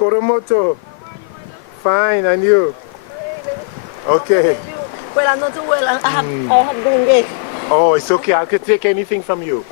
Koromoto. Fine, and you? Okay. Well, I'm not too well. I have dengue. Oh, it's okay. I could take anything from you.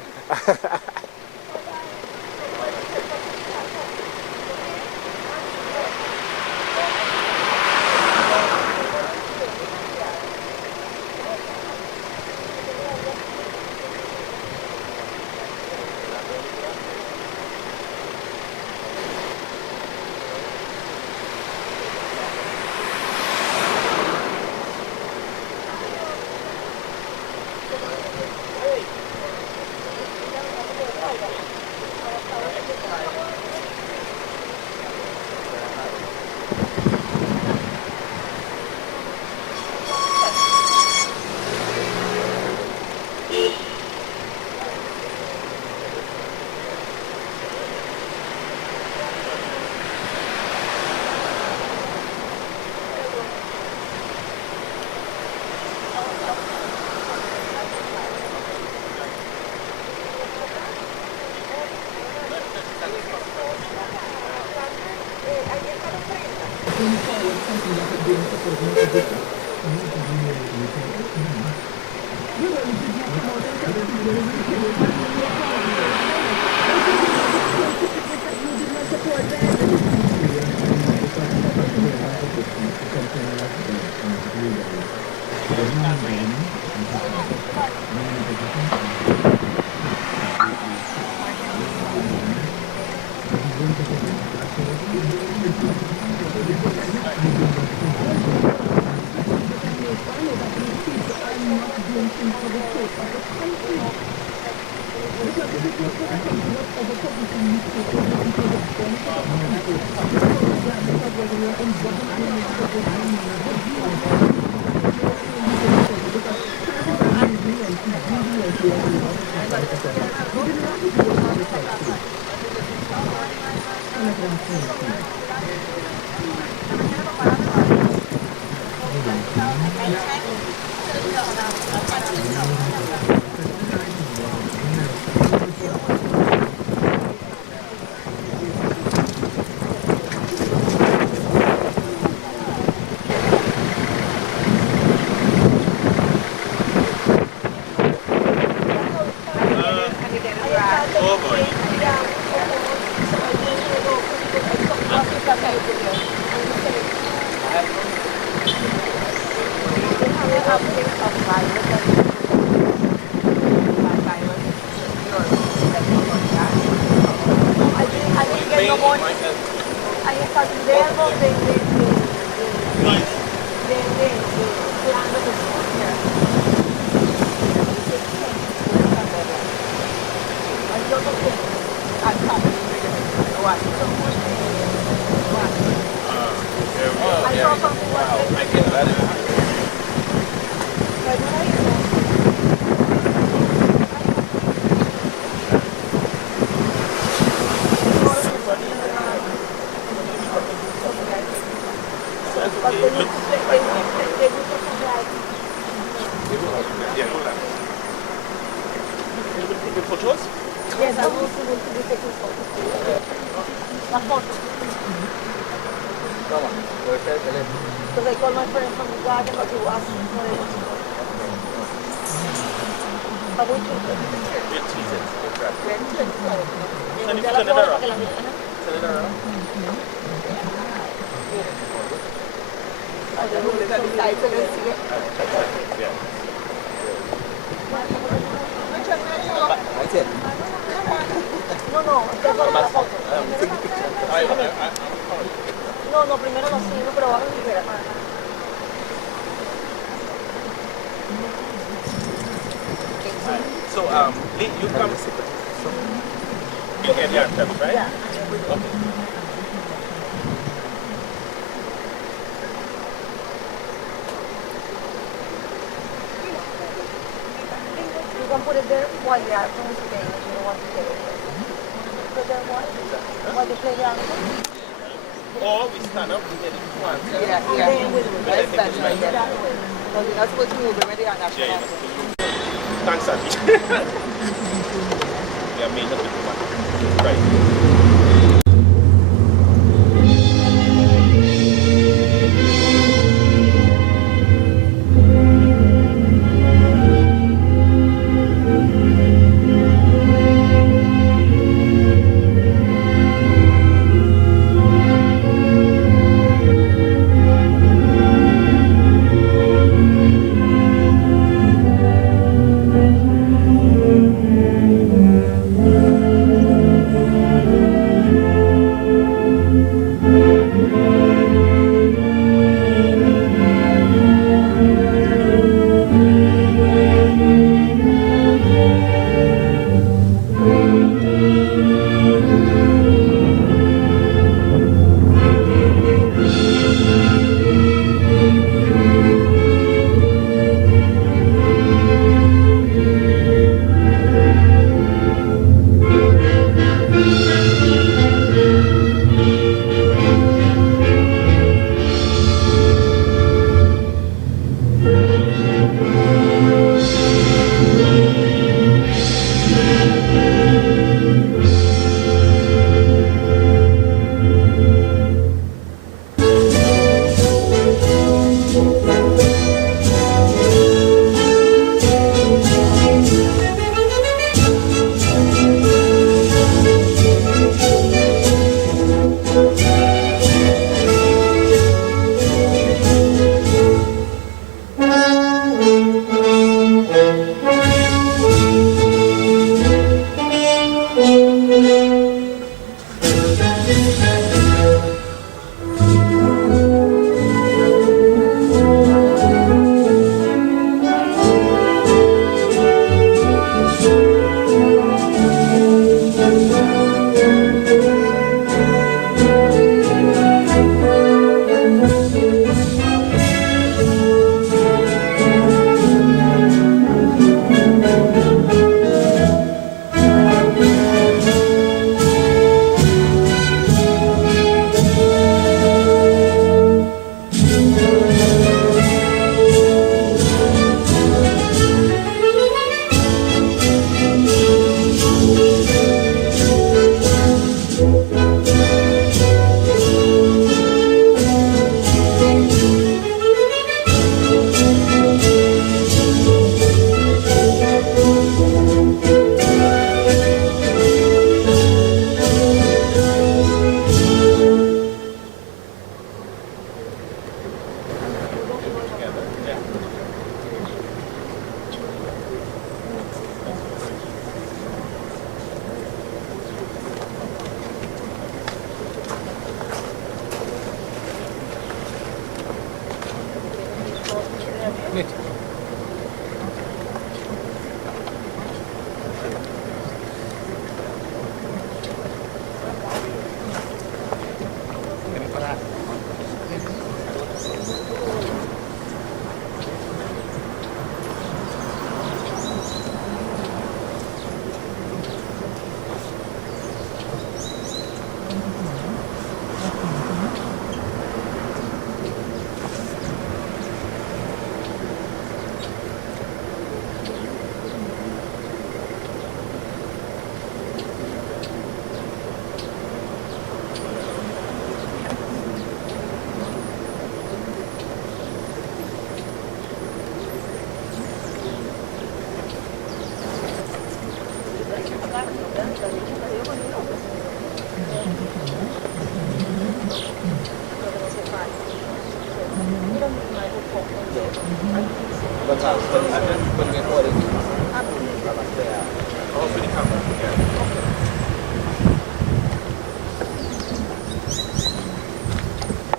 Right.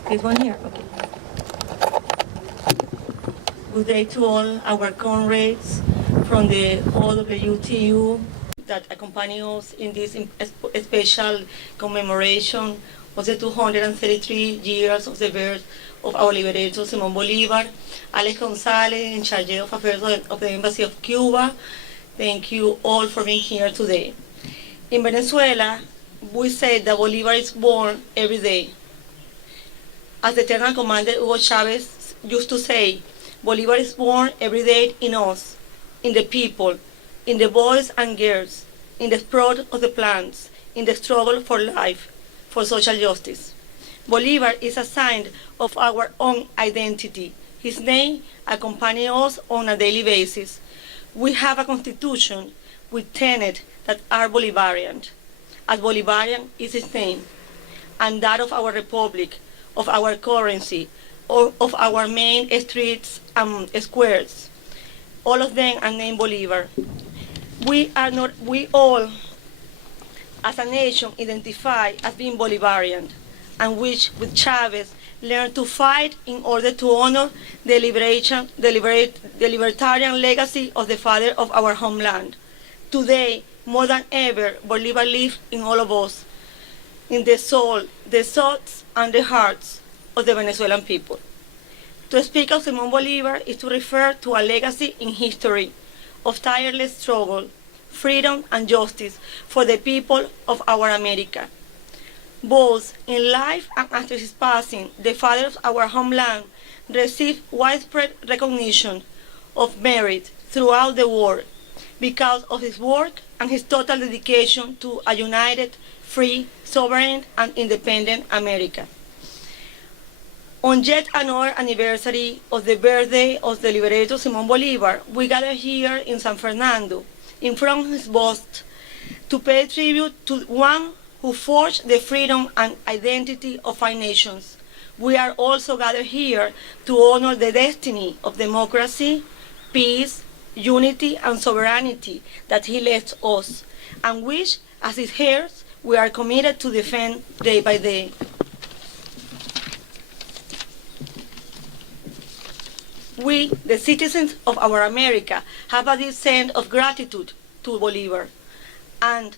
This one here, okay. Good day to all our comrades from the OWTU that accompany us in this special commemoration of the 233 years of the birth of our liberator Simón Bolívar. Alex Gonzalez, in charge of affairs of the Embassy of Cuba. Thank you all for being here today. In Venezuela, we say that Bolívar is born every day. As the Eternal Commander Hugo Chavez used to say, Bolívar is born every day in us, in the people, in the boys and girls, in the sprout of the plants, in the struggle for life, for social justice. Bolívar is a sign of our own identity. His name accompanies us on a daily basis. We have a constitution with tenets that are Bolivarian, as Bolivarian is his name, and that of our republic, of our currency, or of our main streets and squares. All of them are named Bolivar. We all, as a nation, identify as being Bolivarian, and which, with Chavez, learned to fight in order to honor the libertarian legacy of the father of our homeland. Today, more than ever, Bolivar lives in all of us, in the soul, the thoughts, and the hearts of the Venezuelan people. To speak of Simón Bolívar is to refer to a legacy in history of tireless struggle, freedom, and justice for the people of our America. Both in life and after his passing, the father of our homeland received widespread recognition of merit throughout the world because of his work and his total dedication to a united, free, sovereign, and independent America. On yet another anniversary of the birthday of the liberator Simón Bolívar, we gather here in San Fernando, in front of his bust, to pay tribute to one who forged the freedom and identity of our nations. We are also gathered here to honor the destiny of democracy, peace, unity, and sovereignty that he left us, and which As its heirs, we are committed to defend day by day. We, the citizens of our America, have a deep sense of gratitude to Bolivar. And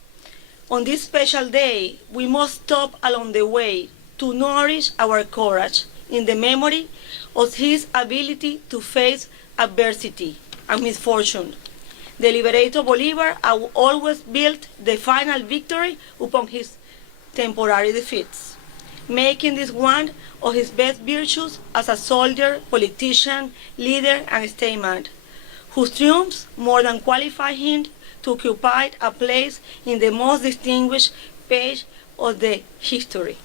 on this special day, we must stop along the way to nourish our courage in the memory of his ability to face adversity and misfortune. The Liberator Bolivar always built the final victory upon his temporary defeats, making this one of his best virtues as a soldier, politician, leader, and statesman, whose triumphs more than qualify him to occupy a place in the most distinguished page of the history.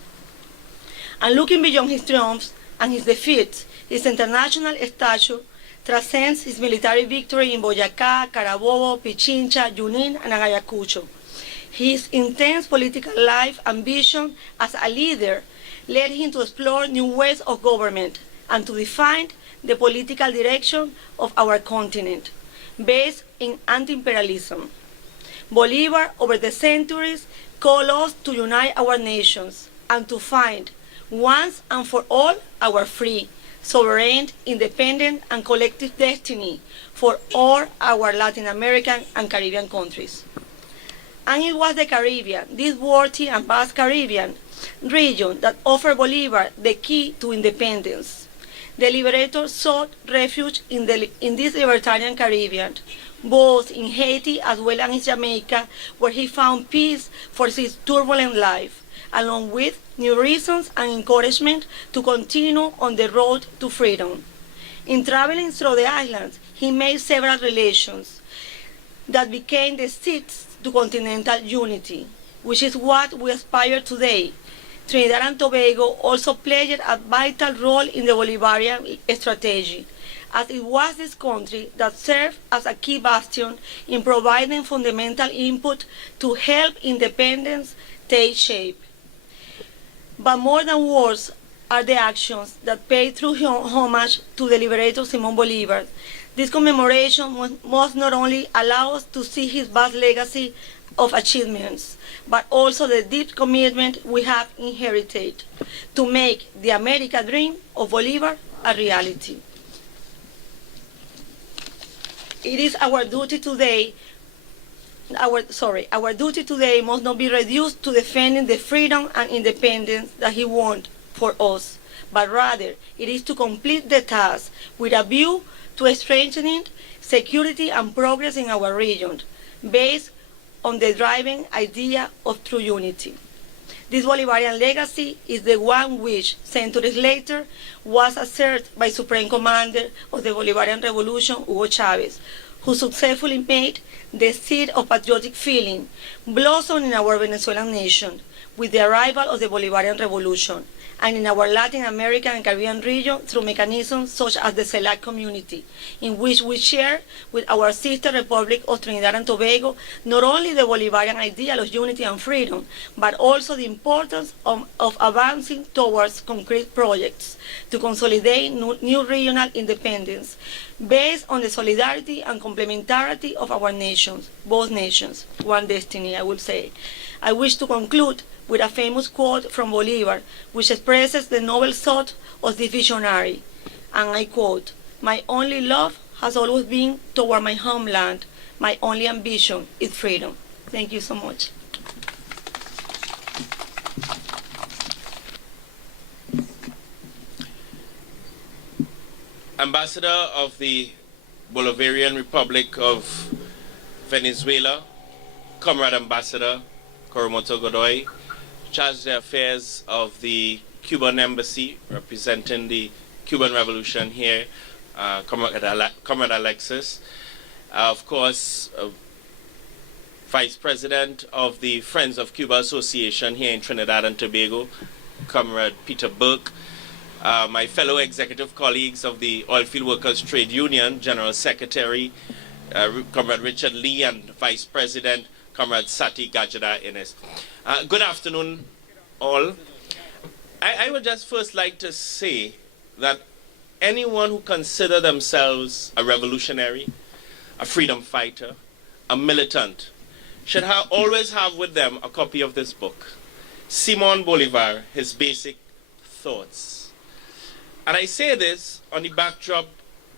And looking beyond his triumphs and his defeats, his international stature transcends his military victory in Boyacá, Carabobo, Pichincha, Junín, and Ayacucho. His intense political life ambition as a leader led him to explore new ways of government and to define the political direction of our continent, based in anti-imperialism. Bolivar, over the centuries, called us to unite our nations and to find, once and for all, our free, sovereign, independent, and collective destiny for all our Latin American and Caribbean countries. And it was the Caribbean, this worthy and vast Caribbean region, that offered Bolivar the key to independence. The Liberator sought refuge in this libertarian Caribbean, both in Haiti as well as in Jamaica, where he found peace for his turbulent life, along with new reasons and encouragement to continue on the road to freedom. In traveling through the islands, he made several relations that became the seeds to continental unity, which is what we aspire today. Trinidad and Tobago also played a vital role in the Bolivarian strategy, as it was this country that served as a key bastion in providing fundamental input to help independence take shape. But more than words are the actions that pay true homage to the Liberator Simón Bolívar. This commemoration must not only allow us to see his vast legacy of achievements, but also the deep commitment we have inherited to make the America dream of Bolivar a reality. It is our duty today. Our duty today must not be reduced to defending the freedom and independence that he won for us, but rather it is to complete the task with a view to strengthening security and progress in our region, based on the driving idea of true unity. This Bolivarian legacy is the one which, centuries later, was asserted by Supreme Commander of the Bolivarian Revolution, Hugo Chavez, who successfully made the seed of patriotic feeling blossom in our Venezuelan nation with the arrival of the Bolivarian Revolution, and in our Latin American and Caribbean region through mechanisms such as the CELAC community, in which we share with our sister Republic of Trinidad and Tobago not only the Bolivarian ideal of unity and freedom, but also the importance of advancing towards concrete projects to consolidate new regional independence, based on the solidarity and complementarity of our nations, both nations, one destiny, I would say. I wish to conclude with a famous quote from Bolivar, which expresses the noble thought of the visionary. And I quote, "My only love has always been toward my homeland. My only ambition is freedom." Thank you so much. Ambassador of the Bolivarian Republic of Venezuela, Comrade Ambassador Coromoto Godoy, Charge d'Affaires of the Cuban Embassy representing the Cuban Revolution here, Comrade Alexis, of course, Vice President of the Friends of Cuba Association here in Trinidad and Tobago, Comrade Peter Burke, my fellow executive colleagues of the Oilfield Workers Trade Union, General Secretary, Comrade Richard Lee, and Vice President, Comrade Sati Gajada Ines. Good afternoon, all. I would just first like to say that anyone who considers themselves a revolutionary, a freedom fighter, a militant, should always have with them a copy of this book, Simon Bolivar, His Basic Thoughts. And I say this on the backdrop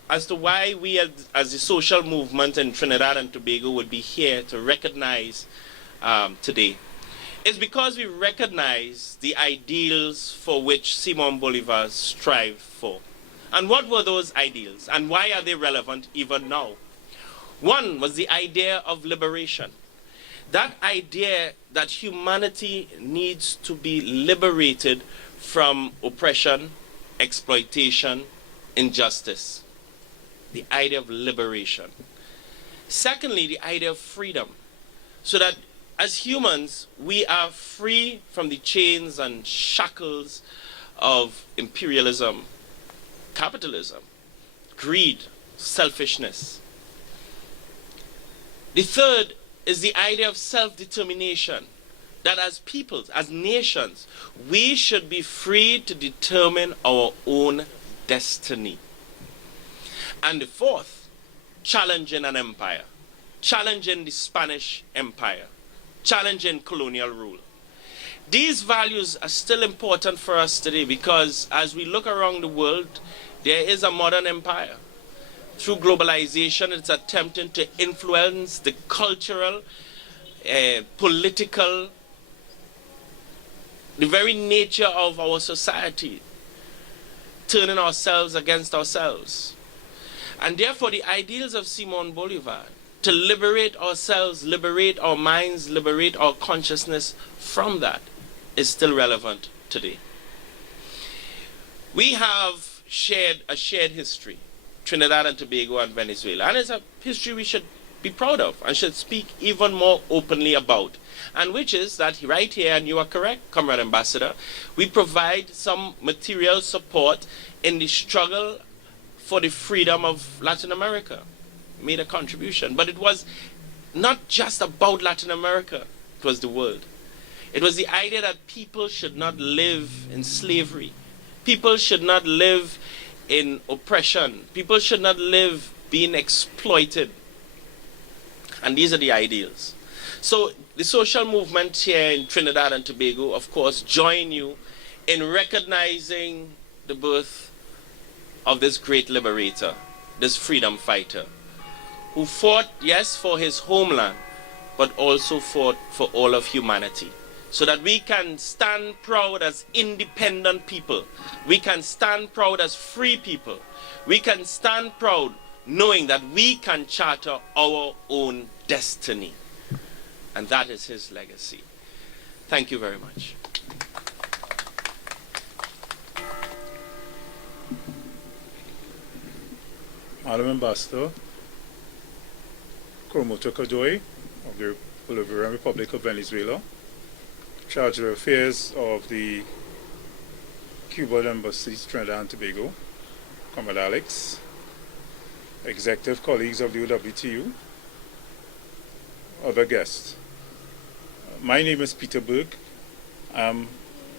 as to why we as the social movement in Trinidad and Tobago would be here to recognize today. It's because we recognize the ideals for which Simon Bolivar strived for. And what were those ideals? And why are they relevant even now? One was the idea of liberation. That idea that humanity needs to be liberated from oppression, exploitation, injustice. The idea of liberation. Secondly, the idea of freedom. So that as humans, we are free from the chains and shackles of imperialism, capitalism, greed, selfishness. The third is the idea of self-determination, that as peoples, as nations, we should be free to determine our own destiny. And the fourth, challenging an empire, challenging the Spanish Empire, challenging colonial rule. These values are still important for us today because as we look around the world, there is a modern empire. Through globalization, it's attempting to influence the cultural, political, the very nature of our society, turning ourselves against ourselves. And therefore, the ideals of Simon Bolivar, to liberate ourselves, liberate our minds, liberate our consciousness from that, is still relevant today. We have a shared history, Trinidad and Tobago and Venezuela, and it's a history we should be proud of and should speak even more openly about, and which is that right here, and you are correct, Comrade Ambassador, we provide some material support in the struggle for the freedom of Latin America, made a contribution. But it was not just about Latin America, it was the world. It was the idea that people should not live in slavery. People should not live in oppression. People should not live being exploited. And these are the ideals. So the social movement here in Trinidad and Tobago, of course, join you in recognizing the birth of this great liberator, this freedom fighter, who fought, yes, for his homeland, but also fought for all of humanity, so that we can stand proud as independent people. We can stand proud as free people. We can stand proud knowing that we can charter our own destiny. And that is his legacy. Thank you very much. Madam Ambassador, Coromoto Godoy of the Bolivarian Republic of Venezuela, charged with affairs of the Cuban Embassy, Trinidad and Tobago, Comrade Alex, executive colleagues of the OWTU, other guests. My name is Peter Berg. I'm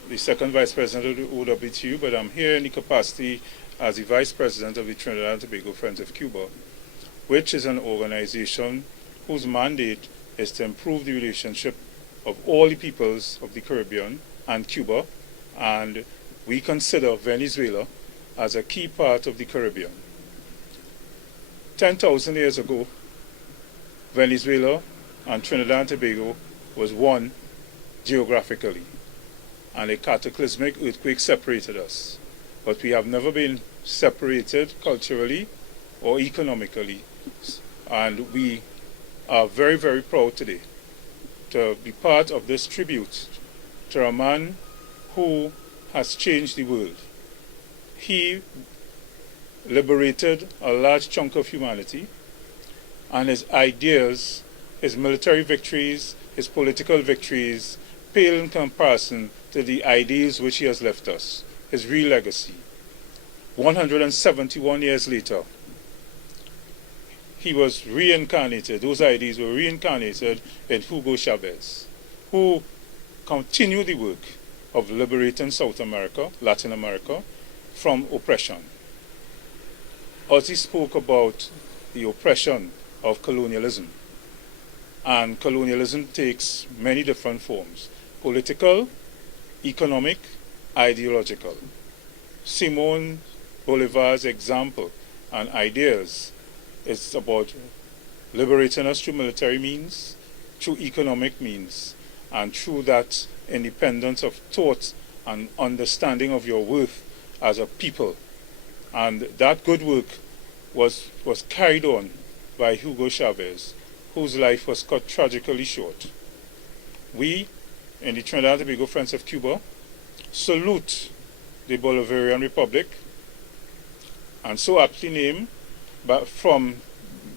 the second Vice President of the OWTU, but I'm here in the capacity as the Vice President of the Trinidad and Tobago Friends of Cuba, which is an organization whose mandate is to improve the relationship of all the peoples of the Caribbean and Cuba, and we consider Venezuela as a key part of the Caribbean. 10,000 years ago, Venezuela and Trinidad and Tobago was one geographically, and a cataclysmic earthquake separated us. But we have never been separated culturally or economically, and we are very, very proud today to be part of this tribute to a man who has changed the world. He liberated a large chunk of humanity, and his ideas, his military victories, his political victories, pale in comparison to the ideals which he has left us, his real legacy. 171 years later, he was reincarnated, those ideas were reincarnated in Hugo Chavez, who continued the work of liberating South America, Latin America, from oppression. As he spoke about the oppression of colonialism, And colonialism takes many different forms: political, economic, ideological. Simon Bolivar's example and ideas is about liberating us through military means, through economic means, and through that independence of thought and understanding of your worth as a people. And that good work was carried on by Hugo Chavez, whose life was cut tragically short. We, in the Trinidad and Tobago Friends of Cuba, salute the Bolivarian Republic, and so aptly named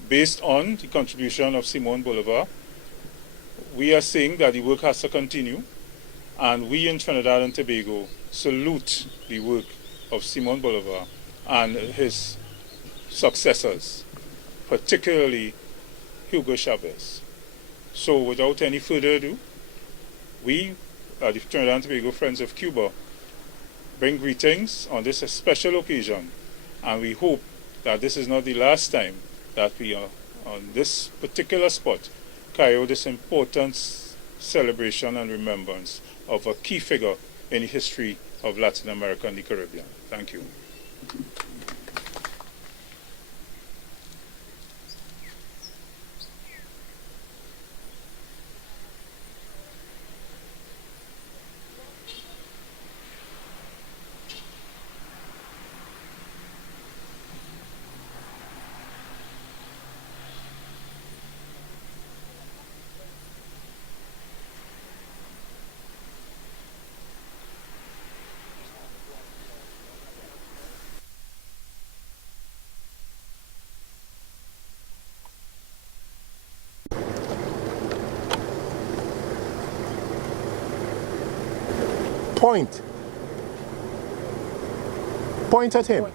based on the contribution of Simon Bolivar. We are saying that the work has to continue, and we in Trinidad and Tobago salute the work of Simon Bolivar and his successors, particularly Hugo Chavez. So without any further ado, we at the Trinidad and Tobago Friends of Cuba bring greetings on this special occasion, and we hope that this is not the last time that we are on this particular spot carry out this important celebration and remembrance of a key figure in the history of Latin America and the Caribbean. Thank you. Point. Point at him.